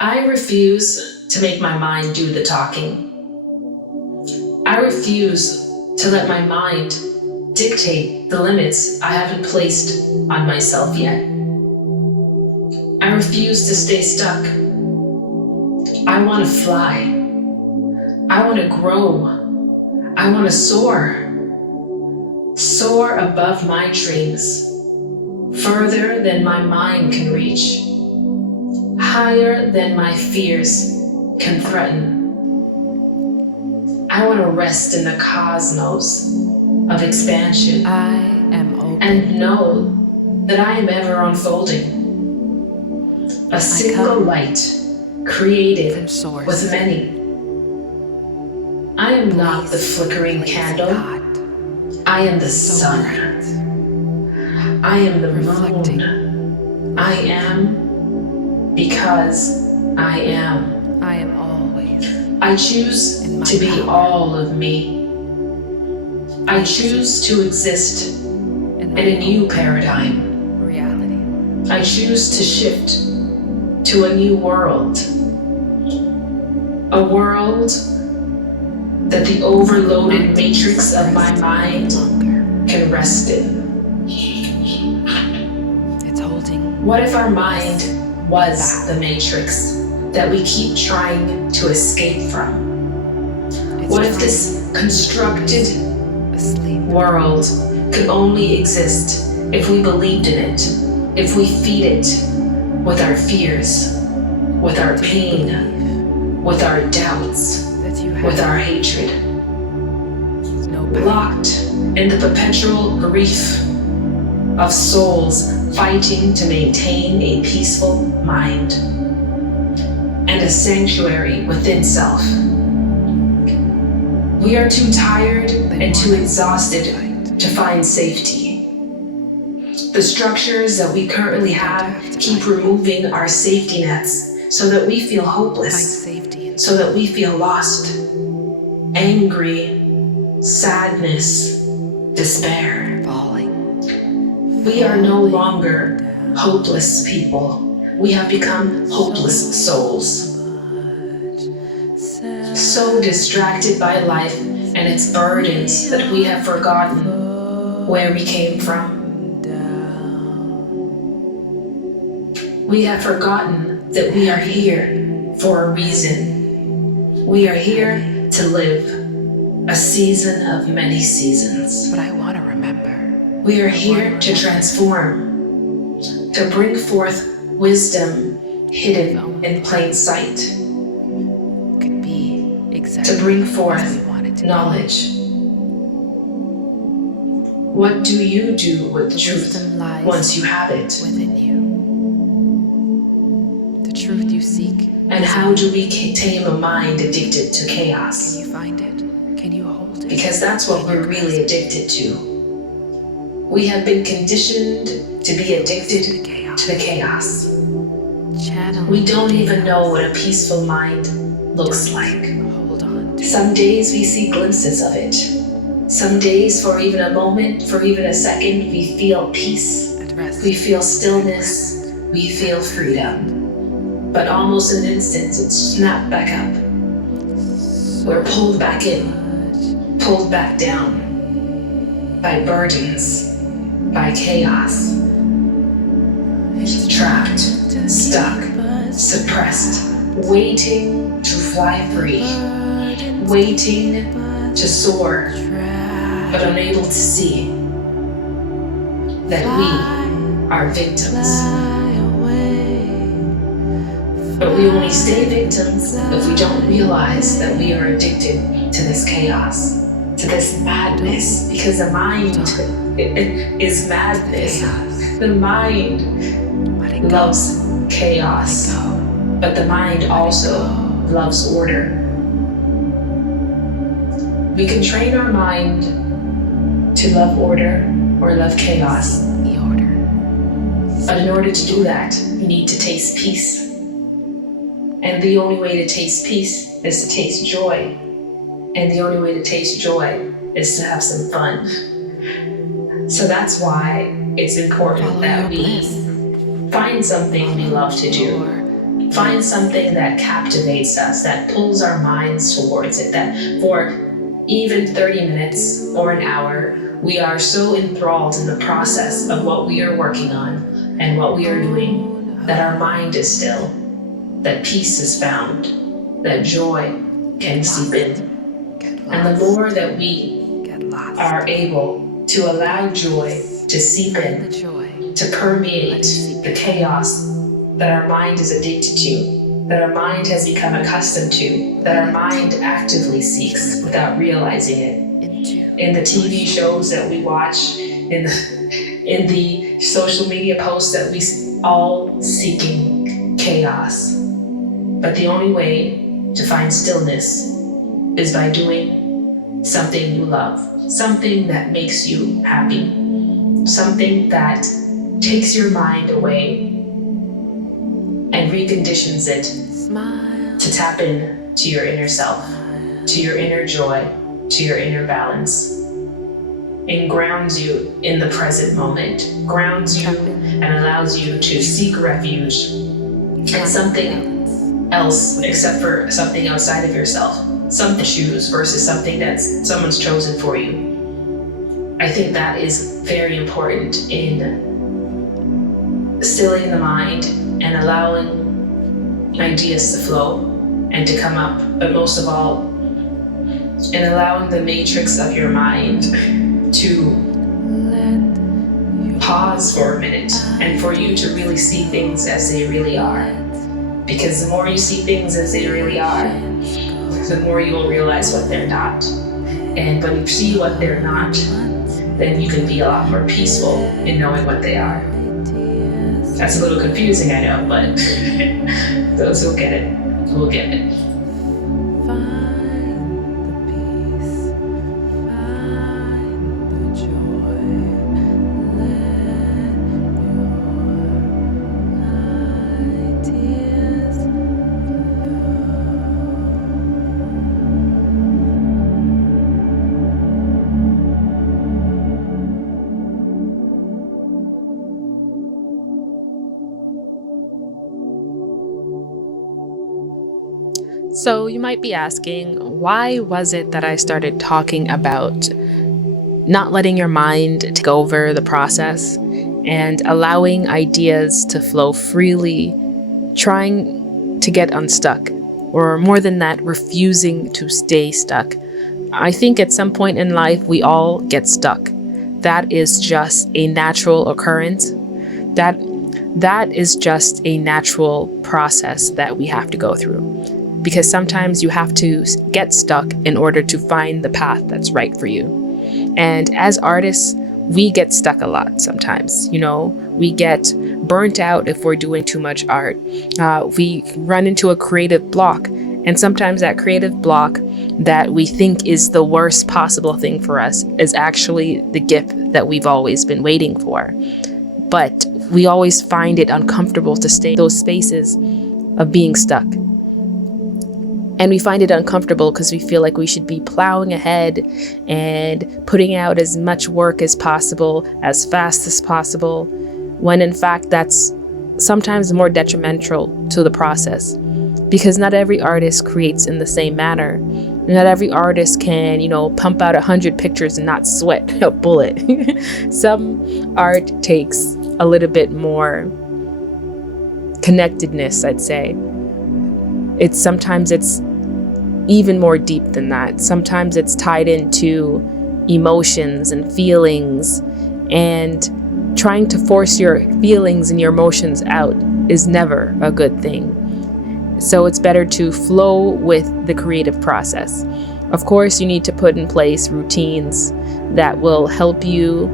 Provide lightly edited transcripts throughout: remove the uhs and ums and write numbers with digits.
I refuse to make my mind do the talking. I refuse to let my mind dictate the limits I haven't placed on myself yet. I refuse to stay stuck. I want to fly. I want to grow. I want to soar. Soar above my dreams, further than my mind can reach, higher than my fears can threaten. I want to rest in the cosmos of expansion I am open. and know that I am ever unfolding. A single light created from source. with many. I am not the flickering candle. God. I am the So sun. bright. I am the Reflecting. moon. I am because I am. I am always I choose in my to be power. all of me. I choose to exist in in my a new paradigm. reality. I choose to shift to a new world. A world that the overloaded matrix of my mind Longer. can rest in. It's holding. What if our mind was the matrix that we keep trying to escape from? It's What if trying this constructed asleep. world could only exist if we believed in it, if we feed it with our fears, with our pain, with our doubts, That you have with our hatred, no power. locked in the perpetual grief of souls fighting to maintain a peaceful mind and a sanctuary within self. We are too tired and too exhausted to find safety. The structures that we currently have keep removing our safety nets so that we feel Find hopeless, safety in so that we feel lost, angry, sadness, despair. falling. We are no longer hopeless people. We have become hopeless souls. So distracted by life and its burdens that we have forgotten where we came from. We have forgotten that we are here for a reason. We are here to live a season of many seasons. But I want to remember. We are here to transform, to bring forth wisdom hidden in plain sight, Could be exactly to bring as we forth wanted to knowledge. What do you do with The truth wisdom lies once you have it? within you. The truth you seek. And how do we tame a mind addicted to Can chaos? you find it? Can you hold it? Because that's what we're really addicted to. We have been conditioned to be addicted The chaos. to the chaos. Channel. We don't even know what a peaceful mind looks like. Hold on to Some days we see glimpses of it. Some days, for even a moment, for even a second, we feel peace. at rest. We feel stillness. We feel freedom. But almost in an instant, it's snapped back up. We're pulled back in, pulled back down by burdens, by chaos. Trapped, stuck, suppressed, waiting to fly free, waiting to soar, but unable to see that we are victims. But we only stay victims if we don't realize that we are addicted to this chaos, to this madness, because the mind is madness. The mind Let it go. loves chaos, but the mind also loves order. We can train our mind to love order or love chaos, The order. but in order to do that, you need to taste peace. And the only way to taste peace is to taste joy. And the only way to taste joy is to have some fun. So that's why it's important Follow that your we bliss. find something we love to do. Your find something that captivates us, that pulls our minds towards it, that for even 30 minutes or an hour, we are so enthralled in the process of what we are working on and what we are doing that our mind is still, that peace is found, that joy can seep in. And the more that we are able to allow joy to seep in, to permeate the chaos that our mind is addicted to, that our mind has become accustomed to, that our mind actively seeks without realizing it. In the TV shows that we watch, in the social media posts that we all seeking chaos. But the only way to find stillness is by doing something you love, something that makes you happy, something that takes your mind away and reconditions it to tap in to your inner self, to your inner joy, to your inner balance, and grounds you in the present moment, grounds you and allows you to seek refuge in something else except for something outside of yourself, something to choose versus something that someone's chosen for you. I think that is very important in stilling the mind and allowing ideas to flow and to come up, but most of all, in allowing the matrix of your mind to pause for a minute and for you to really see things as they really are. Because the more you see things as they really are, the more you will realize what they're not. And when you see what they're not, then you can be a lot more peaceful in knowing what they are. That's a little confusing, I know, but those who get it will get it. So you might be asking, why was it that I started talking about not letting your mind take over the process and allowing ideas to flow freely, trying to get unstuck, or more than that, refusing to stay stuck? I think at some point in life, we all get stuck. That is just a natural occurrence. That is just a natural process that we have to go through. Because sometimes you have to get stuck in order to find the path that's right for you. And as artists, we get stuck a lot sometimes. You know, we get burnt out if we're doing too much art. We run into a creative block. And sometimes that creative block that we think is the worst possible thing for us is actually the gift that we've always been waiting for. But we always find it uncomfortable to stay in those spaces of being stuck. And we find it uncomfortable because we feel like we should be plowing ahead and putting out as much work as possible, as fast as possible, when in fact that's sometimes more detrimental to the process. Because not every artist creates in the same manner. Not every artist can, pump out 100 pictures and not sweat a bullet. Some art takes a little bit more connectedness, I'd say. Sometimes it's even more deep than that. Sometimes it's tied into emotions and feelings, and trying to force your feelings and your emotions out is never a good thing. So it's better to flow with the creative process. Of course, you need to put in place routines that will help you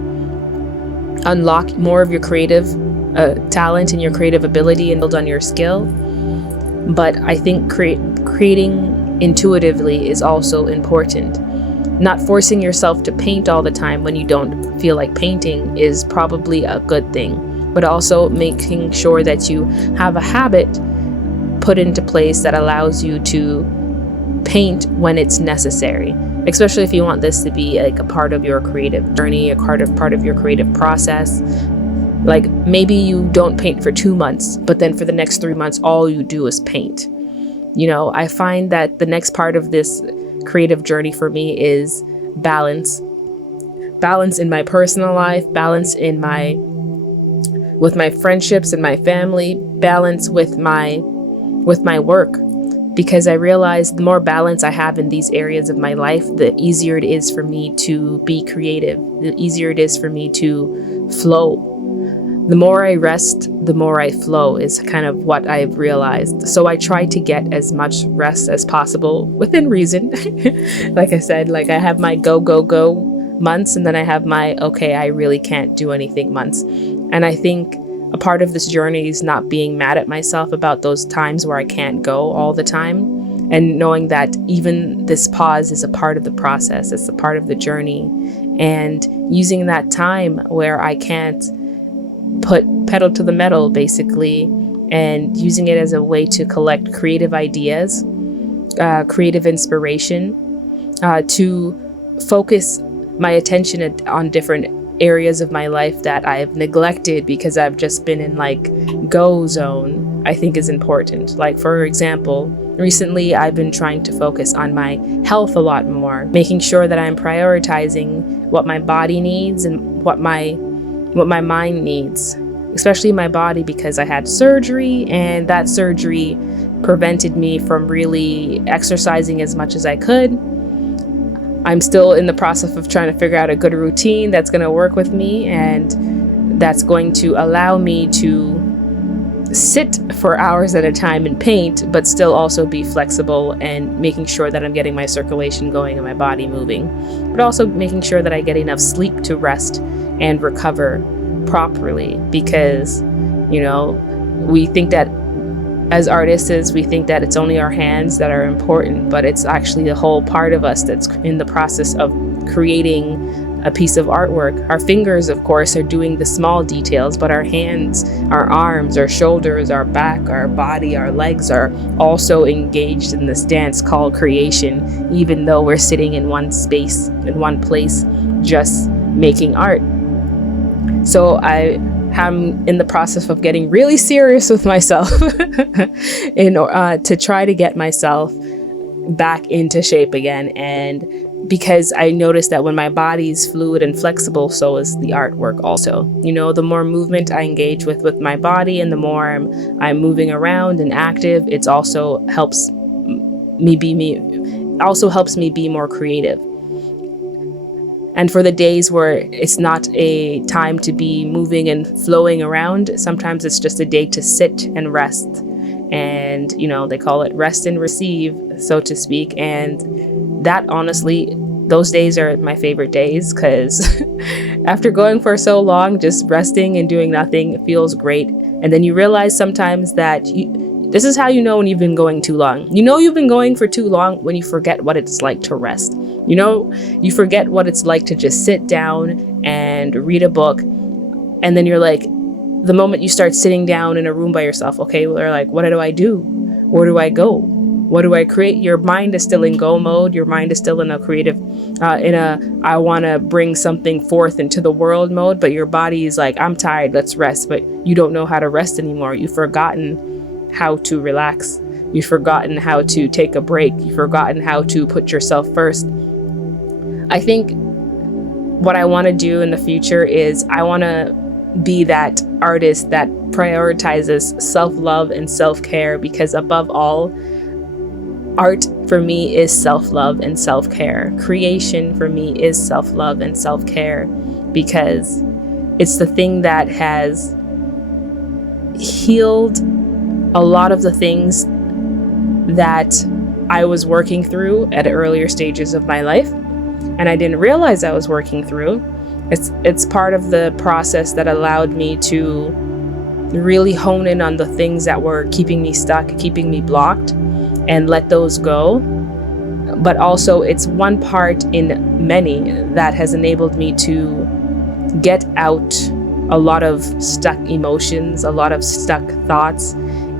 unlock more of your creative talent and your creative ability and build on your skill. But I think creating intuitively is also important. Not forcing yourself to paint all the time when you don't feel like painting is probably a good thing, but also making sure that you have a habit put into place that allows you to paint when it's necessary, especially if you want this to be like a part of your creative journey, a part of your creative process. Like maybe you don't paint for 2 months, but then for the next 3 months, all you do is paint. I find that the next part of this creative journey for me is balance. Balance in my personal life, balance with my friendships and my family, balance with my work. Because I realize the more balance I have in these areas of my life, the easier it is for me to be creative, the easier it is for me to flow. The more I rest, the more I flow is kind of what I've realized. So I try to get as much rest as possible within reason. Like I said, like I have my go, go, go months, and then I have my, okay, I really can't do anything months. And I think a part of this journey is not being mad at myself about those times where I can't go all the time, and knowing that even this pause is a part of the process, it's a part of the journey, and using that time where I can't put pedal to the metal basically, and using it as a way to collect creative ideas, creative inspiration, to focus my attention on different areas of my life that I've neglected because I've just been in like go zone, I think is important. Like for example, recently I've been trying to focus on my health a lot more, making sure that I'm prioritizing what my body needs and what my mind needs, especially my body, because I had surgery, and that surgery prevented me from really exercising as much as I could. I'm still in the process of trying to figure out a good routine that's going to work with me and that's going to allow me to sit for hours at a time and paint, but still also be flexible and making sure that I'm getting my circulation going and my body moving, but also making sure that I get enough sleep to rest and recover properly. Because, we think that as artists, we think that it's only our hands that are important, but it's actually the whole part of us that's in the process of creating a piece of artwork. Our fingers, of course, are doing the small details, but our hands, our arms, our shoulders, our back, our body, our legs are also engaged in this dance called creation, even though we're sitting in one space, in one place, just making art. So I'm in the process of getting really serious with myself to try to get myself back into shape again. And because I noticed that when my body's fluid and flexible, so is the artwork also. The more movement I engage with my body, and the more I'm moving around and active, it also helps me be more creative. And for the days where it's not a time to be moving and flowing around, sometimes it's just a day to sit and rest. And, they call it rest and receive, so to speak. And that, honestly, those days are my favorite days, because after going for so long, just resting and doing nothing feels great. And then you realize sometimes that this is how you know when you've been going too long. You've been going for too long when you forget what it's like to rest. You forget what it's like to just sit down and read a book. And then you're like, the moment you start sitting down in a room by yourself, okay, they're like, what do I do? Where do I go? What do I create? Your mind is still in go mode. Your mind is still in a creative, I want to bring something forth into the world mode. But your body is like, I'm tired, let's rest. But you don't know how to rest anymore. You've forgotten how to relax. You've forgotten how to take a break. You've forgotten how to put yourself first. I think what I want to do in the future is I want to be that artist that prioritizes self-love and self-care, because above all, art for me is self-love and self-care. Creation for me is self-love and self-care, because it's the thing that has healed a lot of the things that I was working through at earlier stages of my life, and I didn't realize I was working through. It's part of the process that allowed me to really hone in on the things that were keeping me stuck, keeping me blocked, and let those go. But also it's one part in many that has enabled me to get out a lot of stuck emotions, a lot of stuck thoughts,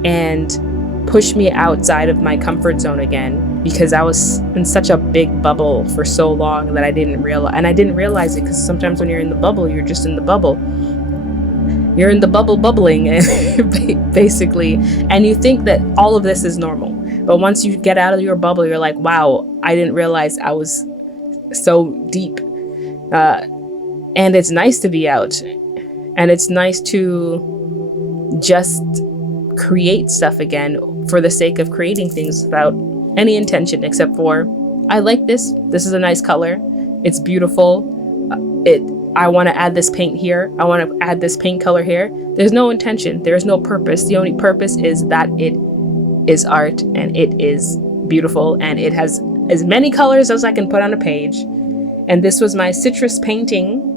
and push me outside of my comfort zone again, because I was in such a big bubble for so long that I didn't realize it, because sometimes when you're in the bubble, you're just in the bubble. You're in the bubble bubbling and basically, and you think that all of this is normal. But once you get out of your bubble, you're like, wow, I didn't realize I was so deep. And it's nice to be out. And it's nice to just create stuff again for the sake of creating things without any intention except for, I like this. This is a nice color. It's beautiful. I want to add this paint here. I want to add this paint color here. There's no intention. There's no purpose. The only purpose is that it is art and it is beautiful and it has as many colors as I can put on a page. And this was my citrus painting.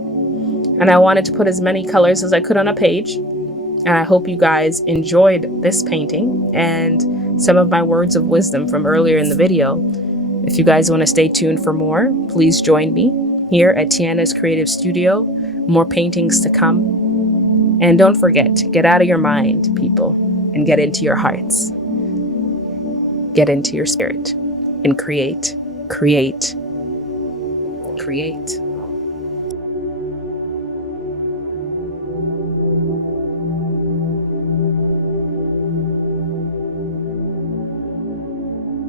And I wanted to put as many colors as I could on a page. And I hope you guys enjoyed this painting and some of my words of wisdom from earlier in the video. If you guys want to stay tuned for more, please join me here at Tiana's Creative Studio. More paintings to come. And don't forget, get out of your mind, people, and get into your hearts. Get into your spirit and create, create, create.